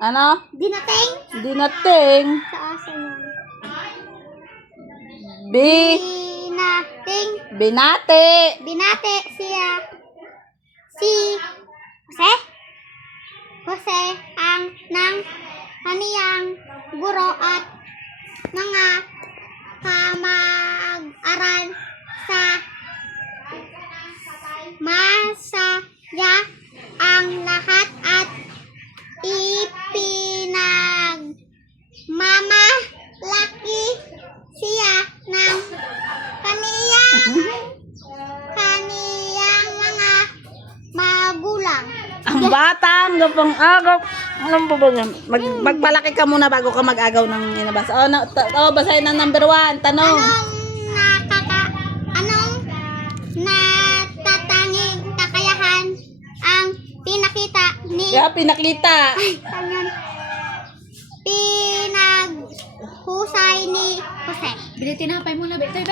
Ano? Dinating. Dinating. Sa asa nun. Bi. Dinating. Binati. Binate siya. Si Jose. Jose ang ng kaniyang guro at mga kamag-aral sa masaya ang lahat at ipinag mama laki siya ng kaniyang kaniyang mga magulang. Ang bata, ang gapang agaw. Alam mo ba yan? Mag, magpalaki ka muna bago ka mag-agaw ng inabasa. Oh, na, ta- oh, basahin ang number one. Tanong. Anong nakaka anong natatanging kakayahan ang pinakita ni Kaya pinakita. Tanyan. Pinaghusay ni Jose. Bili tinapay mo na, Betoy,